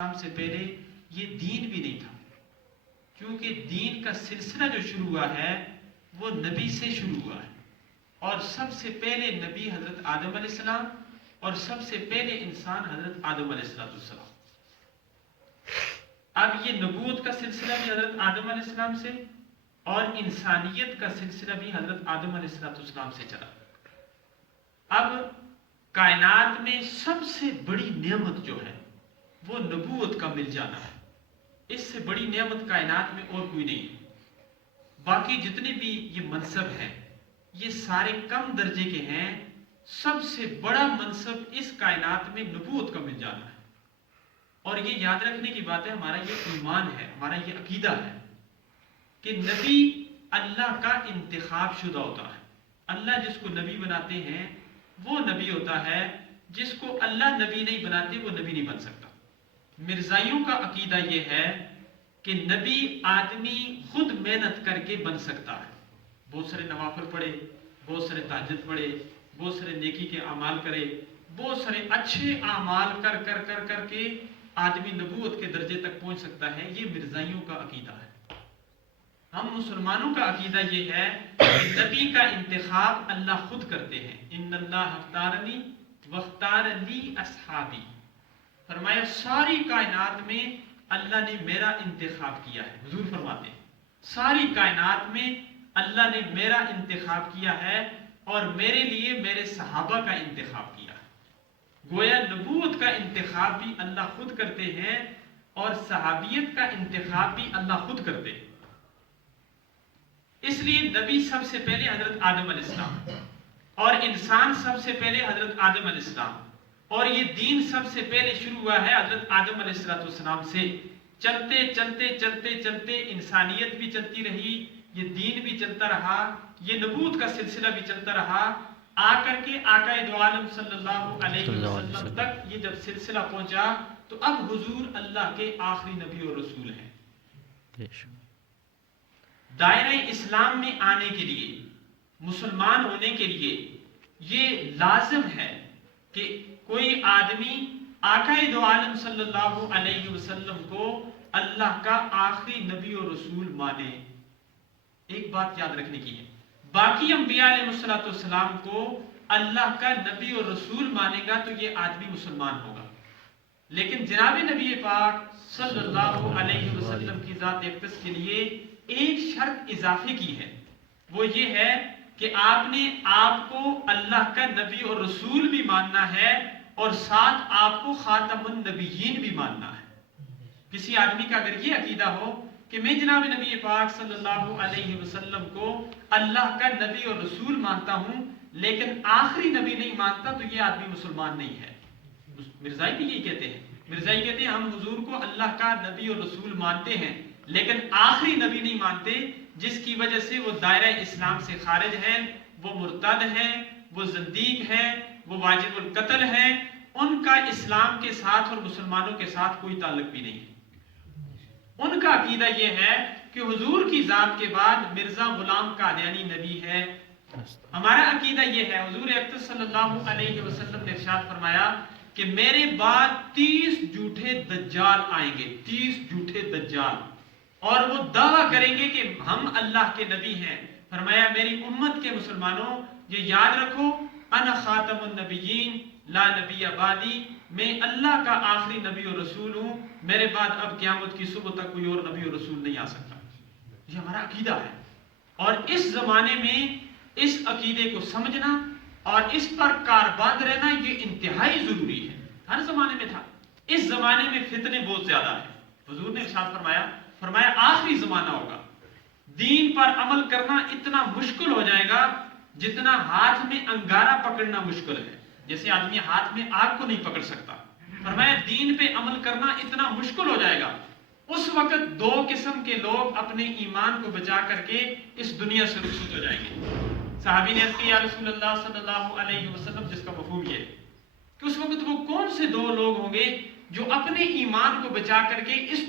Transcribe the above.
اسلام سے پہلے یہ دین بھی نہیں تھا، کیونکہ دین کا سلسلہ جو شروع ہوا ہے وہ نبی سے شروع ہوا ہے، اور سب سے پہلے نبی حضرت آدم علیہ السلام اور سب سے پہلے انسان حضرت آدم علیہ السلام۔ اب یہ نبوت کا سلسلہ بھی حضرت آدم علیہ السلام سے اور انسانیت کا سلسلہ بھی حضرت آدم علیہ السلام سے چلا۔ اب کائنات میں سب سے بڑی نعمت جو ہے وہ نبوت کا مل جانا ہے، اس سے بڑی نعمت کائنات میں اور کوئی نہیں ہے۔ باقی جتنے بھی یہ منصب ہیں یہ سارے کم درجے کے ہیں، سب سے بڑا منصب اس کائنات میں نبوت کا مل جانا ہے۔ اور یہ یاد رکھنے کی بات ہے، ہمارا یہ ایمان ہے، ہمارا یہ عقیدہ ہے کہ نبی اللہ کا انتخاب شدہ ہوتا ہے۔ اللہ جس کو نبی بناتے ہیں وہ نبی ہوتا ہے، جس کو اللہ نبی نہیں بناتے وہ نبی نہیں بن سکتا۔ مرزائیوں کا عقیدہ یہ ہے کہ نبی آدمی خود محنت کر کے بن سکتا ہے، بہت سارے نوافل پڑھے، بہت سارے تہجد پڑھے، بہت سارے نیکی کے اعمال کرے، بہت سارے اچھے اعمال کر کر کر کر کے آدمی نبوت کے درجے تک پہنچ سکتا ہے۔ یہ مرزائیوں کا عقیدہ ہے۔ ہم مسلمانوں کا عقیدہ یہ ہے کہ نبی کا انتخاب اللہ خود کرتے ہیں۔ ان اللہ اختارنی واختار لی اصحابی، فرمایا ساری کائنات میں اللہ نے میرا انتخاب کیا ہے۔ حضور فرماتے ہیں ساری کائنات میں اللہ نے میرا انتخاب کیا ہے اور میرے لیے میرے صحابہ کا انتخاب کیا ہے۔ گویا نبوت کا انتخاب بھی اللہ خود کرتے ہیں اور صحابیت کا انتخاب بھی اللہ خود کرتے ہیں۔ اس لیے نبی سب سے پہلے حضرت آدم علیہ السلام اور انسان سب سے پہلے حضرت آدم علیہ السلام، اور یہ دین سب سے پہلے شروع ہوا ہے حضرت آدم علیہ السلام سے۔ چلتے چلتے چلتے چلتے انسانیت بھی چلتی رہی، یہ دین بھی چلتا رہا، یہ نبوت کا سلسلہ بھی چلتا رہا، آ کر کے آقا دو عالم صلی اللہ علیہ وسلم تک یہ جب سلسلہ پہنچا تو اب حضور اللہ کے آخری نبی اور رسول ہیں۔ دائرہ اسلام میں آنے کے لیے، مسلمان ہونے کے لیے یہ لازم ہے کہ کوئی آدمی آقا دو عالم صلی اللہ علیہ وسلم کو اللہ کا آخری نبی اور رسول مانے۔ ایک بات یاد رکھنے کی ہے، باقی انبیاء علیہ السلام کو اللہ کا نبی اور رسول مانے گا تو یہ آدمی مسلمان ہوگا، لیکن جناب نبی پاک صلی اللہ علیہ وسلم کی ذات اقدس کے لیے ایک شرط اضافے کی ہے، وہ یہ ہے کہ آپ نے آپ کو اللہ کا نبی اور رسول بھی ماننا ہے اور ساتھ آپ کو خاتم النبیین بھی ماننا ہے۔ کسی آدمی کا اگر یہ عقیدہ ہو کہ میں جناب نبی پاک صلی اللہ علیہ وسلم کو اللہ کا نبی اور رسول مانتا ہوں لیکن آخری نبی نہیں مانتا تو یہ آدمی مسلمان نہیں ہے۔ مرزائی بھی یہی کہتے ہیں، مرزائی کہتے ہیں ہم حضور کو اللہ کا نبی اور رسول مانتے ہیں لیکن آخری نبی نہیں مانتے، جس کی وجہ سے وہ دائرہ اسلام سے خارج ہیں، وہ مرتد ہیں، وہ زندیق ہیں، وہ واجب القتل ہیں، ان کا اسلام کے ساتھ اور مسلمانوں کے ساتھ کوئی تعلق بھی نہیں ہے۔ ان کا عقیدہ یہ ہے کہ حضور کی ذات کے بعد مرزا غلام قادیانی نبی ہے۔ ہمارا عقیدہ یہ ہے، حضور اکرم صلی اللہ علیہ وسلم نے ارشاد فرمایا کہ میرے بعد 30 جھوٹے دجال آئیں گے، 30 جھوٹے دجال، اور وہ دعویٰ کریں گے کہ ہم اللہ کے نبی ہیں۔ فرمایا میری امت کے مسلمانوں یہ یاد رکھو، انا خاتم النبیین لا نبی بعدی، میں اللہ کا آخری نبی اور رسول ہوں، میرے بعد اب قیامت کی صبح تک کوئی اور نبی اور رسول نہیں آ سکتا۔ یہ ہمارا عقیدہ ہے، اور اس زمانے میں اس عقیدے کو سمجھنا اور اس پر کاربند رہنا یہ انتہائی ضروری ہے۔ ہر زمانے میں تھا، اس زمانے میں فتنے بہت زیادہ ہیں۔ حضور نے ارشاد فرمایا آخری زمانہ ہوگا، دین پر عمل کرنا اتنا مشکل ہو جائے گا جتنا ہاتھ میں انگارہ پکڑنا مشکل ہے، جیسے آدمی ہاتھ میں آگ کو نہیں پکڑ سکتا۔ فرمایا دین پہ عمل کرنا اتنا مشکل ہو جائے گا، اس وقت دو قسم کے لوگ اپنے ایمان کو بچا کر کے اس دنیا سے رخصت ہو جائیں گے۔ صحابی نے عرض کیا یا رسول اللہ صلی اللہ علیہ وسلم، جس کا مفہوم یہ ہے کہ اس وقت وہ کون سے دو لوگ ہوں گے جو اپنے ایمان کو بچا کر کے اس